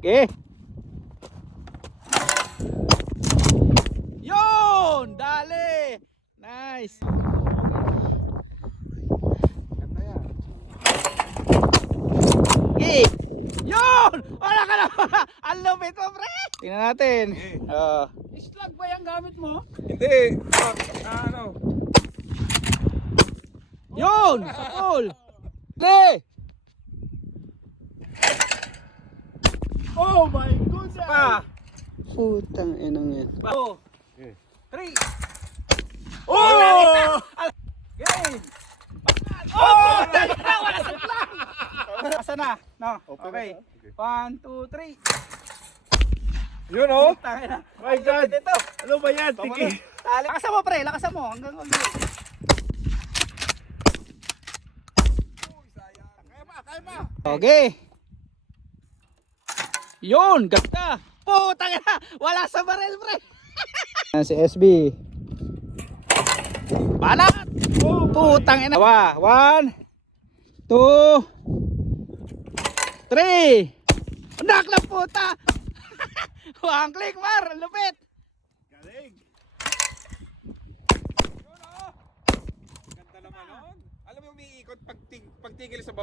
Okay. Yun! Dali! Nice! Okay. Yun! Wala ka na! Ang lupit mo, pre! Tingnan natin. Slug ba yung gamit mo? Hindi. Ano? Yun! Sa pool! Dali! Oh my goodness! Pa! Putang inang yan. 2, 3. Oh! Game! Oh! Wala sa plan! Asa na? No? Okay. 1, 2, 3. Yun oh! Tangin na. My God! Ito. Ano ba yan? Tiki! Lakasan mo, pre. Lakasan mo. Hanggang ulit. Kaya pa! Okay. Yun, ganda. Putang ina, wala sa baril, pre. Yan si SB. Banat. Putang ina. 1, 2, 3. Nak na puta. One click, Mar. Lupit. Galing! Yun oh! Ganda naman nun. Alam mo yung umiikot pagtigil sa baba.